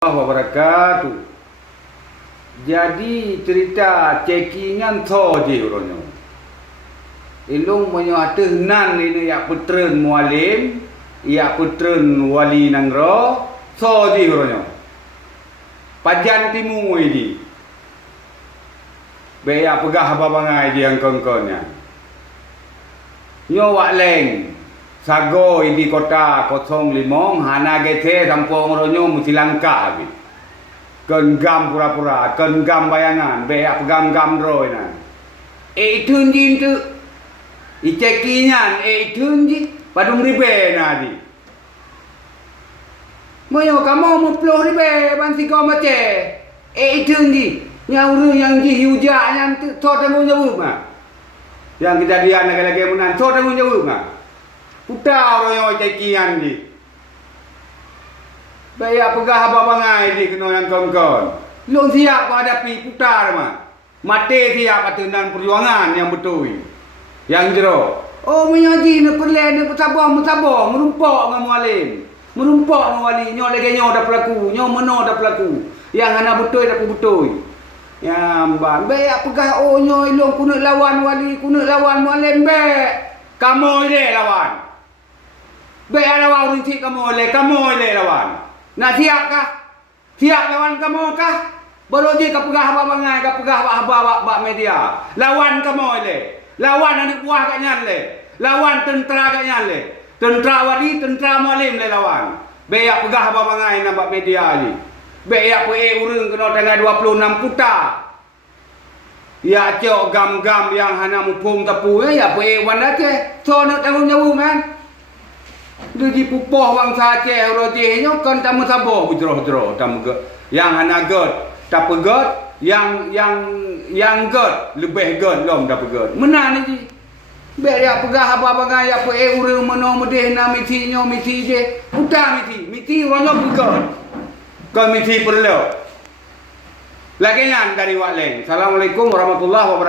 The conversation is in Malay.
Wabarakatuh. Jadi cerita cekingan tho je orangnya. Ilung punya hati nan ini ya putren mualim, ya putren wali nangro, tho je orangnya. Pajan timu ini. Beya pegah apa bangai je yang kongkonnya. Nyo wak leng. Sago di kota 05 hana gete sampung ronyo mesti langka bi. Gam pura-pura, gam bayangan, be gam roy na. Itun jin tu. Icekinyan itun jin padung ribe na di. Moyo kamu muploh ribe bansi kau mace. Itun jin. Nyau yang ji huja yang tu temu nyawu ma. Yang kejadian lagi menan temu nyawu ma. Putar orang yang cekian di. Bayak pegah apa bangai di kena yang kawan-kawan. Lu siap hadapi putar mah. Mati siap atunan perjuangan yang betul. Yang jero. Oh menyaji ni perlahan ni bersabar, merumpak dengan mualim. Merumpak dengan wali. Nyo lagi nyo dah pelaku, nyo meno dah pelaku. Yang hana betul dah betul. Ya bang, bayak pegah oh nyo ilung kuno lawan wali, kuno lawan mualim baik. Kamu ini lawan. Baik ada orang rinci kamu oleh lawan. Nak siap kah? Siap lawan kamu kah? Baru je kau pegah apa bangai, kau pegah apa media. Lawan kamu oleh. Lawan anak buah kat nyalle. Lawan tentera kat nyalle. Tentera wali, tentera mualim le lawan. Baik pegah apa bangai nampak media ni. Baik urang kena tanggal 26 puta. Ya cok gam yang hana mupung tapu ya wan ke. So nak tanggung jawab man. Jadi pupoh bangsa Aceh rojehnya kan tamu sabar bujroh-jroh tamu ke yang hana god tak pegot yang god lebih god lom dak pegot menan ni ber ya pegah apa bangai apa urang meno medeh na mitinyo miti je uta miti ronyo pegot kan miti perlu lagi nyan dari Wak Leng. Assalamualaikum warahmatullahi wabarakatuh.